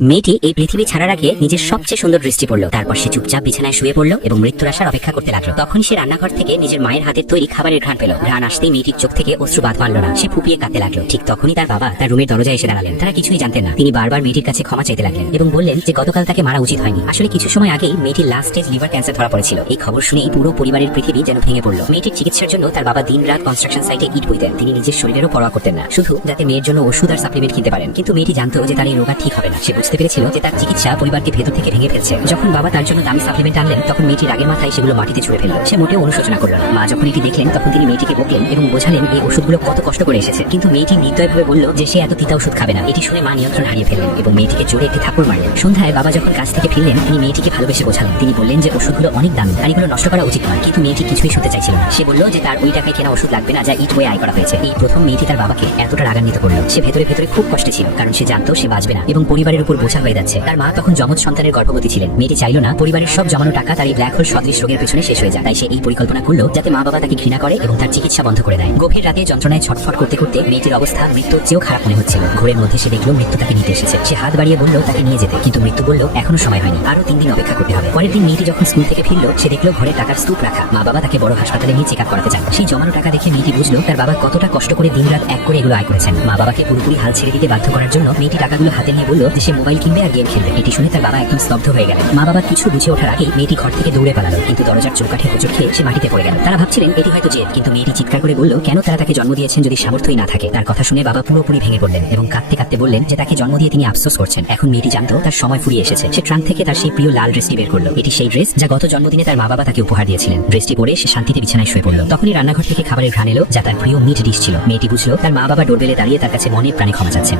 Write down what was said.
মেয়েটি এই পৃথিবী ছাড়ার আগে নিজের সবচেয়ে সুন্দর দৃষ্টি পড়লো। তারপর সে চুপচাপ বিছানায় শুয়ে পড়লো এবং মৃত্যুর আসার অপেক্ষা করতে লাগলো। তখন সে রান্নাঘর থেকে নিজের মায়ের হাতের তৈরি খাবারের ঘ্রাণ পেল। ঘ্রাণ আসতেই মেয়েটির চোখ থেকে অশ্রু বাদ মানল না, সে ফুপিয়ে কাঁদতে লাগলো। ঠিক তখনই তার বাবা তার রুমের দরজায় এসে দাঁড়ালেন। তারা কিছুই জানতেন না। তিনি বারবার মেয়েটির কাছে ক্ষমা চাইতে লাগলেন এবং বললেন যে গতকাল তাকে মারা উচিত হয়নি। আসলে কিছু সময় আগেই মেয়েটির লাস্ট স্টেজ লিভার ক্যান্সার ধরা পড়েছিল। এই খবর শুনেই পুরো পরিবারের পৃথিবী যেন ভেঙে পড়লো। মেয়েটির চিকিৎসার জন্য তার বাবা দিন-রাত কনস্ট্রাকশন সাইটে ইট বইতেন। তিনি নিজের শরীরেরও পরোয়া করতেন না, শুধু যাতে মেয়ের জন্য ওষুধ আর সাপ্লিমেন্ট কিনতে পারেন। কিন্তু মেয়েটি জানতো যে তার এই রোগ ঠিক হবে না। সে বুঝতে পেরেছিল যে তার চিকিৎসা পরিবারকে ভেতর থেকে ভেঙে ফেলছে। যখন বাবা তার জন্য দামি সাপ্লিমেন্ট আনলেন, তখন মেয়েটির আগের মাথায় সেগুলো মাটিতে ছুঁড়ে ফেলল। সে মোটেও অনুশোচনা করল না। মা যখন এটি দেখলেন, তখন তিনি মেয়েটিকে বকলেন এবং বোঝালেন এই ওষুধগুলো কত কষ্ট করে এসেছে। কিন্তু মেয়েটি নির্দয়ভাবে বলল যে সে এত তিতা ওষুধ খাবে না। এটি শুনে মা নিয়ন্ত্রণ হারিয়ে ফেললেন এবং মেয়েটিকে জোরে একটি থাপ্পড় মারলেন। সন্ধ্যায় বাবা যখন কাজ থেকে ফিরলেন, তিনি মেয়েটিকে ভালোবেসে বোঝালেন। তিনি বললেন যে ওষুধগুলো অনেক দামি আর এগুলো নষ্ট করা উচিত নয়। কিন্তু মেয়েটি কিছুই শুনতে চাইছিল না। সে বলল যে তার ওই টাকায় কেনা ওষুধ লাগবে না, যা ইট বয়ে আয় করা হয়েছে। এই প্রথম মেয়েটি তার বাবাকে এতটা রাগান্বিত করলো। সে ভেতরে ভেতরে খুব কষ্টে ছিল, কারণ সে জানতো সে বাঁচবে না এবং পরিবারের উপর বোঝা হয়ে যাচ্ছে। তার মা তখন যমজ সন্তানের গর্ভবতী ছিলেন। মেয়েটি চাইল না পরিবারের সব জমানো টাকা তার এই ব্ল্যাক হোল সদৃশ রোগের পেছনে শেষ হয়ে যায়। তাই সে এই পরিকল্পনা করলো যাতে মা বাবা তাকে ঘৃণা করে এবং তার চিকিৎসা বন্ধ করে দেয়। গভীর রাতে যন্ত্রণায় ছটফট করতে করতে মেয়েটির অবস্থা মৃত্যুর চেয়েও খারাপ মনে হচ্ছিল। ঘোরের মধ্যে সে দেখলো মৃত্যু তাকে নিতে এসেছে। সে হাত বাড়িয়ে বলল তাকে নিয়ে যেতে, কিন্তু মৃত্যু বলল এখনো সময় হয়নি, আরো 3 দিন অপেক্ষা করতে হবে। পরের দিন মেয়েটি যখন স্কুল থেকে ফিরলো, সে দেখলো ঘরে টাকার স্তূপ রাখা। মা বাবা তাকে বড় হাসপাতালে নিয়ে চেক আপ করাতে চান। সেই জমানো টাকা দেখে মেয়েটি বুঝলো তার বাবা কতটা কষ্ট করে দিনরাত এক করে এগুলো আয় করেছেন। মা বাবাকে পুরোপুরি হাল ছেড়ে দিতে বাধ্য করার জন্য মেয়েটি টাকাগুলো হাতে নিয়ে বলল যে সে মোবাইল কিনবে আর গেম খেলবে। এটি শুনে তার বাবা একদম স্তব্ধ হয়ে গেলেন। মা বাবা কিছু বুঝে ওঠার আগেই মেয়েটি ঘর থেকে দৌড়ে পালালো, কিন্তু দরজার চৌকাঠে হোঁচট খেয়ে সে মাটিতে পড়ে গেল। তারা ভাবছিলেন এটি হয়তো জেদ, কিন্তু মেয়েটি চিৎকার করে বলল কেন তারা তাকে জন্ম দিয়েছেন যদি সামর্থ্যই না থাকে। তার কথা শুনে বাবা পুরোপুরি ভেঙে পড়লেন এবং কাঁদতে কাঁদতে বললেন যে তাকে জন্ম দিয়ে তিনি আফসোস করছেন। এখন মেয়েটি জানতো তার সময় ফুরিয়ে এসেছে। সে ট্রাঙ্ক থেকে তার সেই প্রিয় লাল ড্রেসটি বের করলো। এটি সেই ড্রেস যা গত জন্মদিনে তার মা বাবা তাকে উপহার দিয়েছিলেন। ড্রেসটি পরে সে শান্তিতে বিছানায় শুয়ে পড়ল। তখনই রান্নাঘর থেকে খাবারের ঘ্রাণ এলো, যা তার প্রিয় মিট ডিশ ছিল। মেয়েটি বুঝলো তার মা বাবা ডোরবেলে দাঁড়িয়ে তার কাছে মনে প্রাণে ক্ষমা চাচ্ছেন।